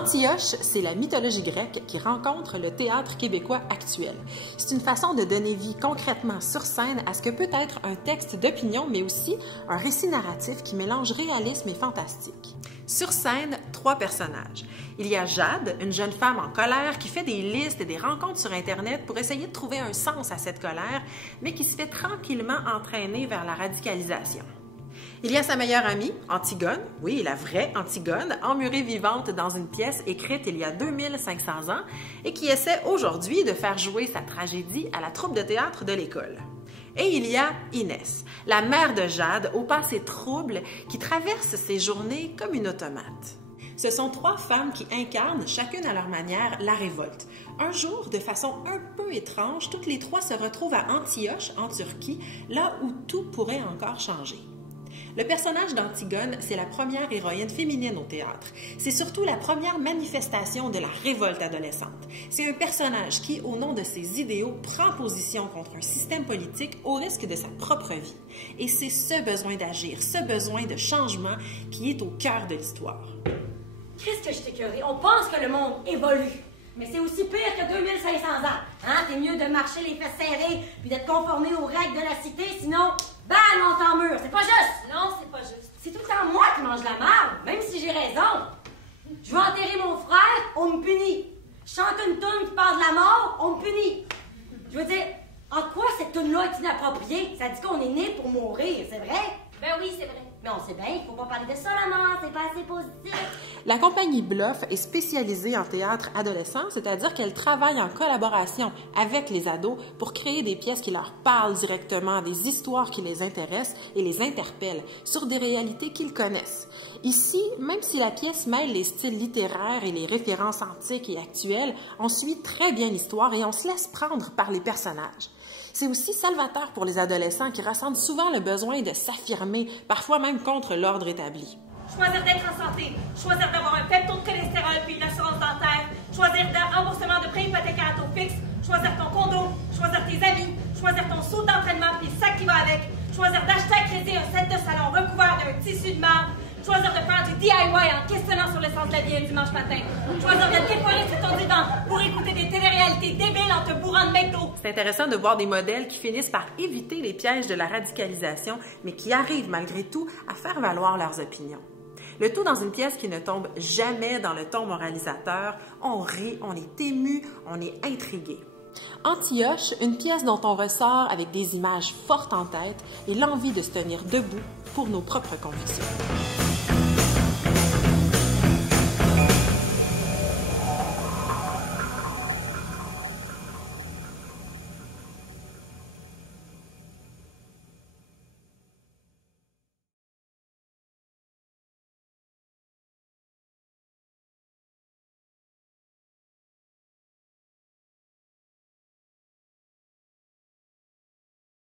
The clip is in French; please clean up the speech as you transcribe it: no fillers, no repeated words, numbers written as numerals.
Antioche, c'est la mythologie grecque qui rencontre le théâtre québécois actuel. C'est une façon de donner vie concrètement sur scène à ce que peut être un texte d'opinion, mais aussi un récit narratif qui mélange réalisme et fantastique. Sur scène, 3 personnages. Il y a Jade, une jeune femme en colère qui fait des listes et des rencontres sur Internet pour essayer de trouver un sens à cette colère, mais qui se fait tranquillement entraîner vers la radicalisation. Il y a sa meilleure amie, Antigone, oui, la vraie Antigone, emmurée vivante dans une pièce écrite il y a 2500 ans et qui essaie aujourd'hui de faire jouer sa tragédie à la troupe de théâtre de l'école. Et il y a Inès, la mère de Jade au passé trouble qui traverse ses journées comme une automate. Ce sont 3 femmes qui incarnent, chacune à leur manière, la révolte. Un jour, de façon un peu étrange, toutes les 3 se retrouvent à Antioche, en Turquie, là où tout pourrait encore changer. Le personnage d'Antigone, c'est la première héroïne féminine au théâtre. C'est surtout la première manifestation de la révolte adolescente. C'est un personnage qui, au nom de ses idéaux, prend position contre un système politique au risque de sa propre vie. Et c'est ce besoin d'agir, ce besoin de changement qui est au cœur de l'histoire. Qu'est-ce que je t'ai écœuré? On pense que le monde évolue. Mais c'est aussi pire que 2500 ans. Hein? C'est mieux de marcher les fesses serrées puis d'être conformé aux règles de la cité, sinon, bam, on t'emmure. C'est pas juste. Non, c'est pas juste. C'est tout le temps moi qui mange la merde, même si j'ai raison. Je veux enterrer mon frère, on me punit. Je chante une toune qui parle de la mort, on me punit. Je veux dire, en quoi cette toune-là est inappropriée? Ça dit qu'on est né pour mourir, c'est vrai? Ben oui, c'est vrai. Mais on sait bien, il faut pas parler de ça, la mort, c'est pas assez positif. La compagnie Bluff est spécialisée en théâtre adolescent, c'est-à-dire qu'elle travaille en collaboration avec les ados pour créer des pièces qui leur parlent directement, des histoires qui les intéressent et les interpellent sur des réalités qu'ils connaissent. Ici, même si la pièce mêle les styles littéraires et les références antiques et actuelles, on suit très bien l'histoire et on se laisse prendre par les personnages. C'est aussi salvateur pour les adolescents qui ressentent souvent le besoin de s'affirmer, parfois même contre l'ordre établi. Choisir d'être en santé, choisir d'avoir un faible taux de cholestérol puis une assurance dentaire, choisir d'un remboursement de prêt hypothécaire à taux fixe, choisir ton condo, choisir tes amis, choisir ton saut d'entraînement puis le sac qui va avec, choisir d'acheter à crédit un set de salon recouvert d'un tissu de marbre, choisir de faire du DIY en questionnant sur le sens de la vie un dimanche matin, choisir de t'époiler sur ton divan pour écouter des téléréalités débiles en te bourrant de métaux. C'est intéressant de voir des modèles qui finissent par éviter les pièges de la radicalisation, mais qui arrivent malgré tout à faire valoir leurs opinions. Le tout dans une pièce qui ne tombe jamais dans le ton moralisateur. On rit, on est ému, on est intrigué. Antioche, une pièce dont on ressort avec des images fortes en tête et l'envie de se tenir debout pour nos propres convictions.